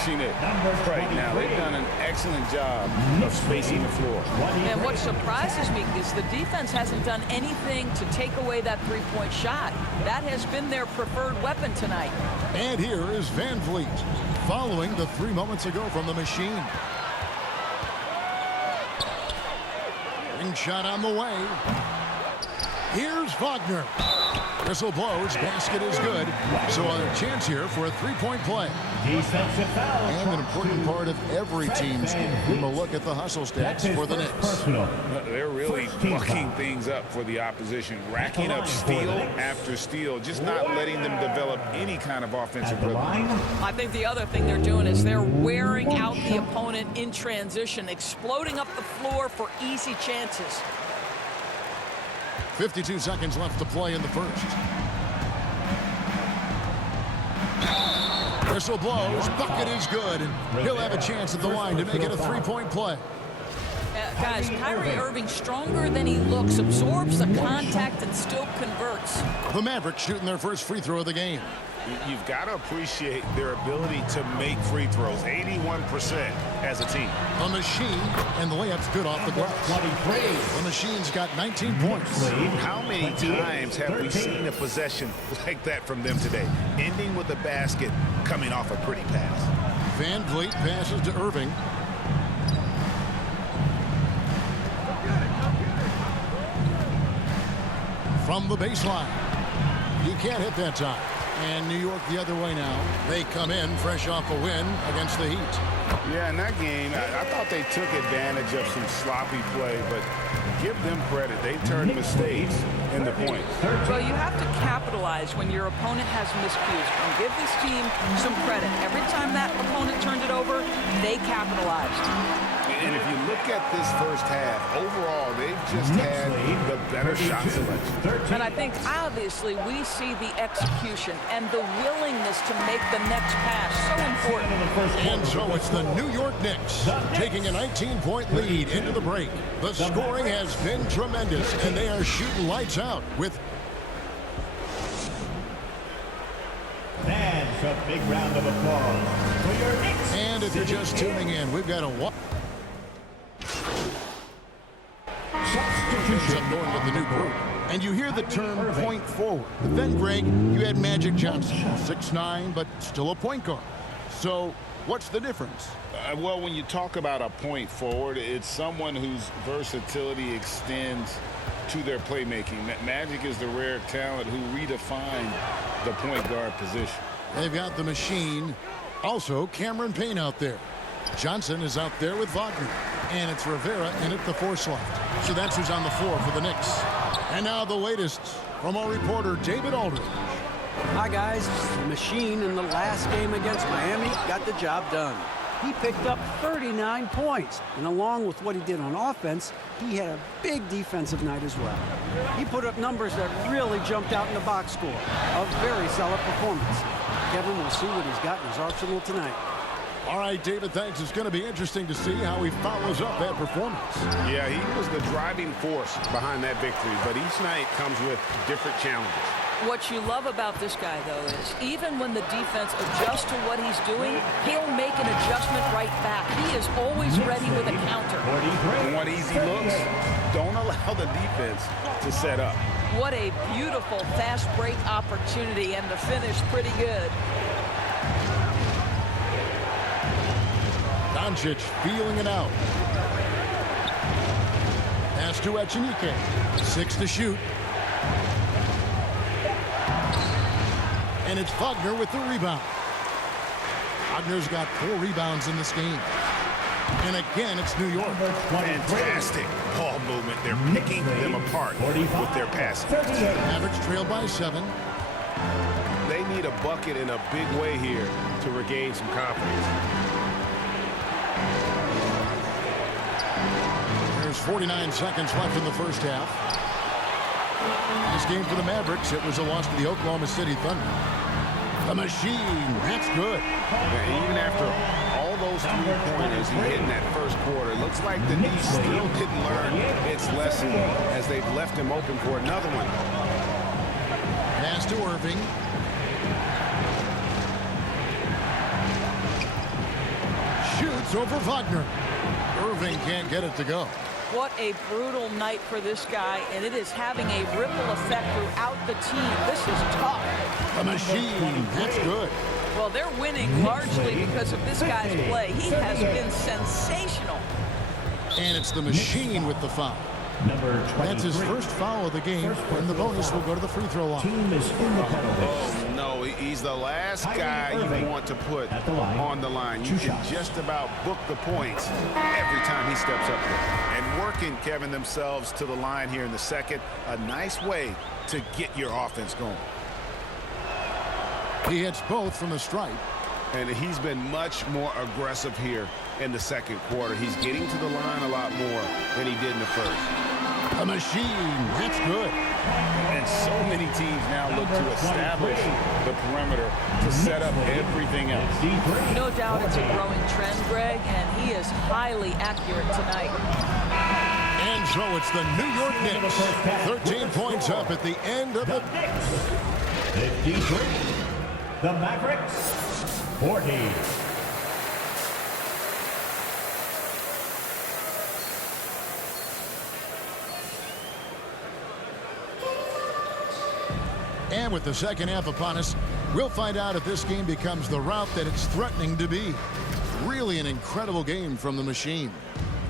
watching it right now. They've done an excellent job of spacing the floor. And what surprises me is the defense hasn't done anything to take away that three-point shot. That has been their preferred weapon tonight. And here is Van Vliet, following the 3 moments ago from the machine. Ring shot on the way. Here's Wagner. Whistle blows, basket is good. So a chance here for a three-point play. Defensive foul. And an important part of every team's game. A look at the hustle stats for the Knicks. They're really fucking things up for the opposition, racking up steal after steal, just not letting them develop any kind of offensive rhythm. I think the other thing they're doing is they're wearing out the opponent in transition, exploding up the floor for easy chances. 52 seconds left to play in the first. Whistle blows, bucket is good, and he'll have a chance at the line to make it a three-point play. Guys, Kyrie Irving, stronger than he looks, absorbs the contact and still converts. The Mavericks shooting their first free throw of the game. You've got to appreciate their ability to make free throws, 81% as a team. The machine, and the layup's good off the glass. The machine's got 19 points. How many times have we seen a possession like that from them today, ending with a basket coming off a pretty pass? Van Vliet passes to Irving. From the baseline. He can't hit that time. And New York the other way now. They come in fresh off a win against the Heat. Yeah, in that game, I thought they took advantage of some sloppy play, but give them credit. They turned mistakes into points. Well, you have to capitalize when your opponent has miscues. And give this team some credit. Every time that opponent turned it over, they capitalized. And if you look at this first half, overall, they've just had the better shot selection. And I think, obviously, we see the execution and the willingness to make the next pass so important. And so it's the New York Knicks taking a 19-point lead into the break. The scoring has been tremendous, and they are shooting lights out with... That's a big round of applause for your Knicks. And if you're just tuning in, we've got a... Up going with the new group. And you hear the term point forward. But then, Greg, you had Magic Johnson, 6'9", but still a point guard. So what's the difference? Well, when you talk about a point forward, it's someone whose versatility extends to their playmaking. Magic is the rare talent who redefined the point guard position. They've got the machine. Also, Cameron Payne out there. Johnson is out there with Wagner. And it's Rivera in at the 4 slot. So that's who's on the floor for the Knicks. And now the latest from our reporter, David Aldridge. Hi, guys. The machine in the last game against Miami got the job done. He picked up 39 points. And along with what he did on offense, he had a big defensive night as well. He put up numbers that really jumped out in the box score. A very solid performance. Kevin will see what he's got in his arsenal tonight. All right, David, thanks. It's going to be interesting to see how he follows up that performance. Yeah, he was the driving force behind that victory, but each night comes with different challenges. What you love about this guy, though, is even when the defense adjusts to what he's doing, he'll make an adjustment right back. He is always ready with a counter. You want easy looks? Don't allow the defense to set up. What a beautiful fast break opportunity, and the finish pretty good. Doncic feeling it out. Pass to Echinike. 6 to shoot. And it's Wagner with the rebound. Wagner's got 4 rebounds in this game. And again, it's New York. Fantastic ball movement. They're picking them apart with their passing. Mavericks trail by 7. They need a bucket in a big way here to regain some confidence. There's 49 seconds left in the first half. This game for the Mavericks, it was a loss to the Oklahoma City Thunder. The machine, that's good. Yeah, even after all those 3-pointers he hit in that first quarter, looks like the D still didn't learn its lesson as they've left him open for another one. Pass to Irving. It's over Wagner. Irving can't get it to go. What a brutal night for this guy, and it is having a ripple effect throughout the team. This is tough. The machine. That's good. Well, they're winning largely because of this guy's play. He has been sensational. And it's the machine with the foul. Number 23. That's his first foul of the game, and the bonus will go to the free throw line. Team is in the penalty. Oh, no, he's the last guy you want to put on the line. You can just about book the points every time he steps up there. And working, Kevin, themselves to the line here in the second. A nice way to get your offense going. He hits both from the stripe. And he's been much more aggressive here in the second quarter. He's getting to the line a lot more than he did in the first. A machine. That's good. And so many teams now look to establish the perimeter to set up everything else. No doubt it's a growing trend, Greg, and he is highly accurate tonight. And so it's the New York Knicks. 13 points up at the end of the... 53. The Mavericks. 40. And with the second half upon us, we'll find out if this game becomes the route that it's threatening to be. Really an incredible game from the machine.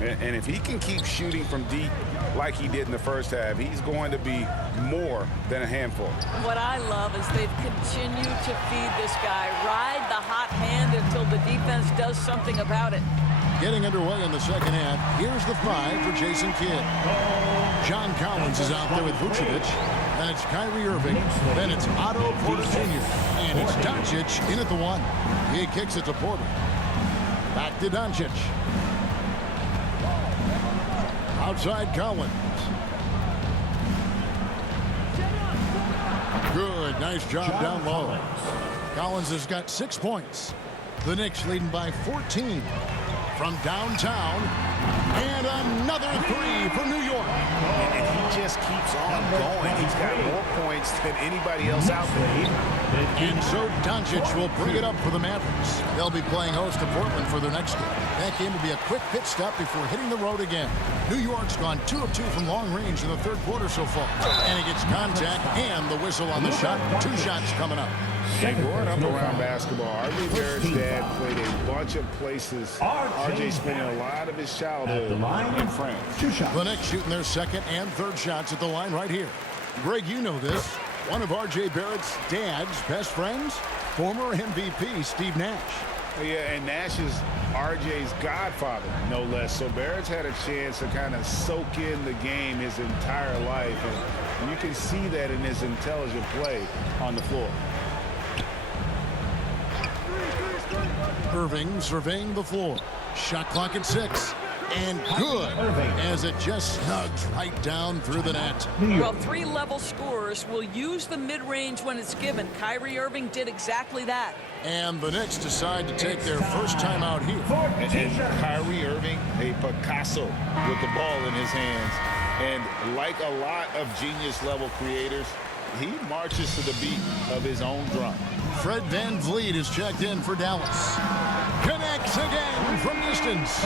And if he can keep shooting from deep like he did in the first half, he's going to be more than a handful. What I love is they've continued to feed this guy. Ride the hot hand until the defense does something about it. Getting underway in the second half, here's the 5 for Jason Kidd. John Collins is out there with Vucevic. Then it's Kyrie Irving. Then it's Otto Porter Jr. And it's Doncic in at the 1. He kicks it to Porter. Back to Doncic. Outside Collins. Good. Nice job down low. Collins has got 6 points. The Knicks leading by 14 from downtown. And another 3 for New York. And he just keeps on going. He's got more points than anybody else out there. And so Doncic will bring it up for the Mavericks. They'll be playing host to Portland for their next game. That game will be a quick pit stop before hitting the road again. New York's gone 2 of 2 from long range in the third quarter so far. And he gets contact and the whistle on the shot. 2 shots coming up. And growing up around basketball, R.J. Barrett's dad played a bunch of places. R.J. spending a lot of his childhood in France. The Knicks shooting their second and third shots at the line right here. Greg, you know this. One of R.J. Barrett's dad's best friends, former MVP Steve Nash. Yeah, and Nash is R.J.'s godfather, no less. So Barrett's had a chance to kind of soak in the game his entire life. And you can see that in his intelligent play on the floor. Irving surveying the floor. Shot clock at 6. And good, as it just snugs right down through the net. Well, 3-level scorers will use the mid-range when it's given. Kyrie Irving did exactly that. And the Knicks decide to take their first time out here. And Kyrie Irving, a Picasso with the ball in his hands. And like a lot of genius-level creators, he marches to the beat of his own drum. Fred VanVleet is checked in for Dallas. Connects again from distance.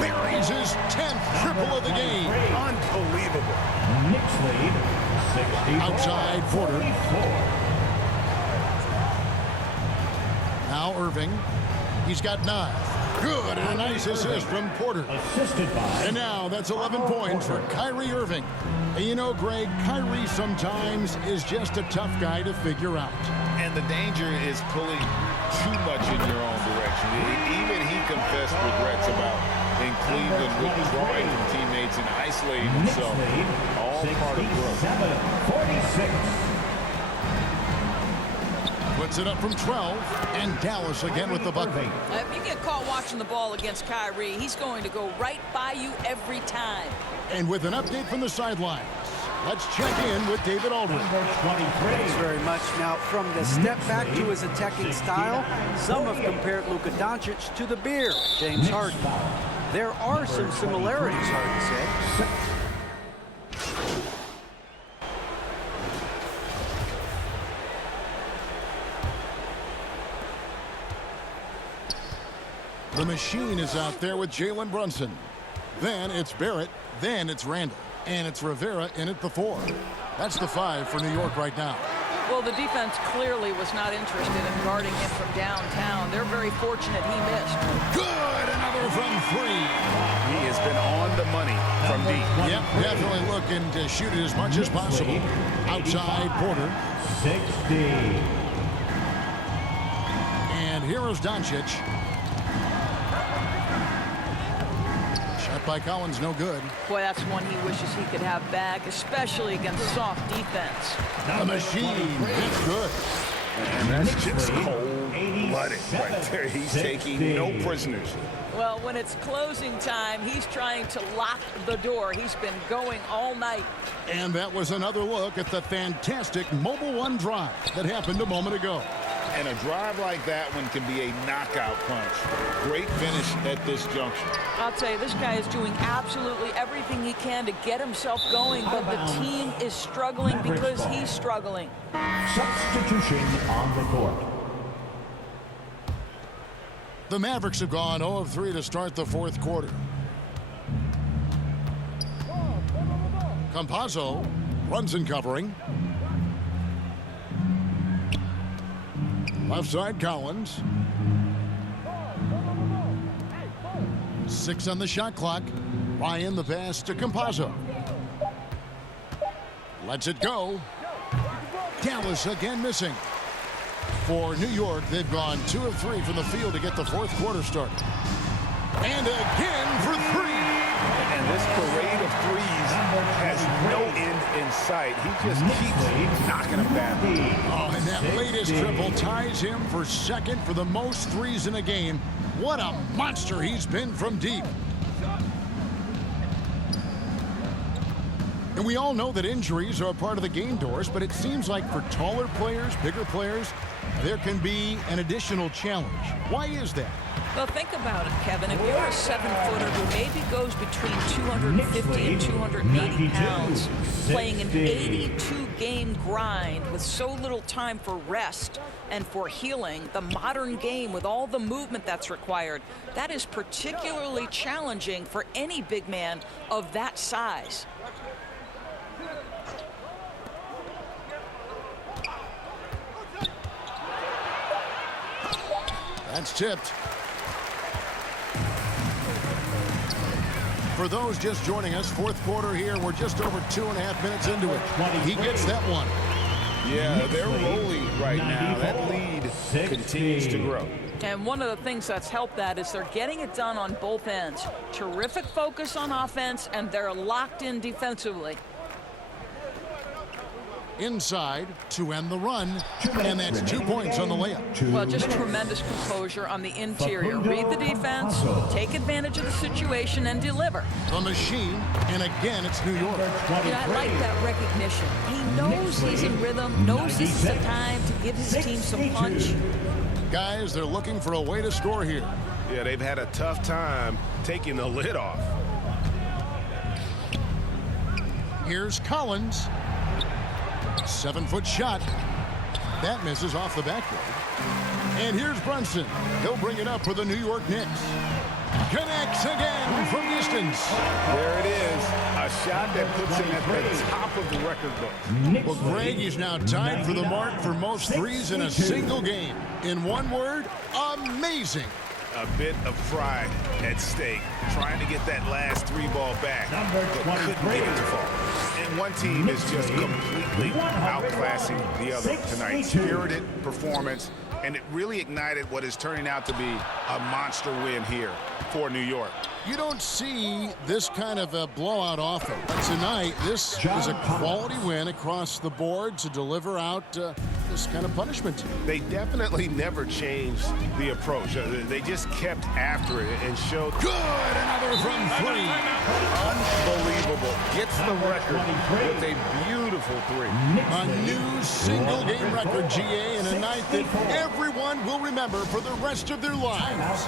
Buries his 10th triple of the game. Unbelievable. Knicks lead 64. Outside Porter. 44. Now Irving. He's got 9. Good, and a nice assist from Porter. Assisted by. And now that's 11 points for Kyrie Irving. And you know, Greg, Kyrie sometimes is just a tough guy to figure out. And the danger is pulling too much in your own direction. Even he confessed regrets about in Cleveland withdrawing from teammates and isolating himself. All part of growth. 46. Puts it up from 12, and Dallas again with the bucket. If you get caught watching the ball against Kyrie, he's going to go right by you every time. And with an update from the sidelines, let's check in with David Aldridge. Number 23. Thanks very much. Now, from the step back to his attacking style, some have compared Luka Doncic to the Bear, James Harden. There are some similarities, Harden said. The machine is out there with Jalen Brunson. Then it's Barrett. Then it's Randall. And it's Rivera in at the 4. That's the 5 for New York right now. Well, the defense clearly was not interested in guarding him from downtown. They're very fortunate he missed. Good! Another from 3. He has been on the money from deep. Yep, definitely looking to shoot it as much as possible. Outside Porter. 60. And here is Doncic. Shot by Collins, no good. Boy, that's one he wishes he could have back, especially against soft defense. The machine, it's good. And that's just cold-blooded right there. He's taking no prisoners. Well, when it's closing time, he's trying to lock the door. He's been going all night. And that was another look at the fantastic Mobile One drive that happened a moment ago. And a drive like that one can be a knockout punch. Great finish at this juncture. I'll tell you, this guy is doing absolutely everything he can to get himself going, but the team is struggling because he's struggling. Substitution on the court. The Mavericks have gone 0 of 3 to start the 4th quarter. Campazzo runs in covering. Left side Collins. 6 on the shot clock. Ryan the pass to Campazzo. Lets it go. Dallas again missing. For New York, they've gone 2 of 3 from the field to get the 4th quarter started. And again for 3. And this parade of threes has no end in sight. He just keeps knocking them down. Oh, and that latest triple ties him for 2nd for the most threes in a game. What a monster he's been from deep. And we all know that injuries are a part of the game, Doris, but it seems like for taller players, bigger players, there can be an additional challenge. Why is that? Well, think about it, Kevin. If you're a 7-footer who maybe goes between 250 and 280 pounds, playing an 82-game grind with so little time for rest and for healing, the modern game with all the movement that's required, that is particularly challenging for any big man of that size. That's tipped. For those just joining us, 4th quarter here. We're just over 2.5 minutes into it. He gets that one. Yeah, they're rolling right now. That lead continues to grow. And one of the things that's helped that is they're getting it done on both ends. Terrific focus on offense, and they're locked in defensively. Inside to end the run, and that's 2 points on the layup. Well, just tremendous composure on the interior. Read the defense, take advantage of the situation, and deliver. The machine, and again, it's New York. I like that recognition. He knows he's in rhythm, knows this is the time to give his team some punch. Guys, they're looking for a way to score here. Yeah, they've had a tough time taking the lid off. Here's Collins. 7-foot shot. That misses off the backboard. And here's Brunson. He'll bring it up for the New York Knicks. Connects again from distance. There it is. A shot that puts him at the top of the record book. Well, Greg is now tied for the mark for most threes in a single game. In one word, amazing. A bit of pride at stake, trying to get that last 3 ball back, but couldn't get it to fall. And one team is just completely outclassing the other tonight. Spirited performance, and it really ignited what is turning out to be a monster win here for New York. You don't see this kind of a blowout often. But tonight, this is a quality win across the board to deliver out this kind of punishment. They definitely never changed the approach. They just kept after it and showed. Good! Another from 3. Unbelievable. Gets the record with a beautiful 3. A new single-game record, GA, in a night that everyone will remember for the rest of their lives.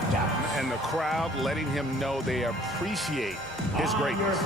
And the crowd letting him know they appreciate his greatness.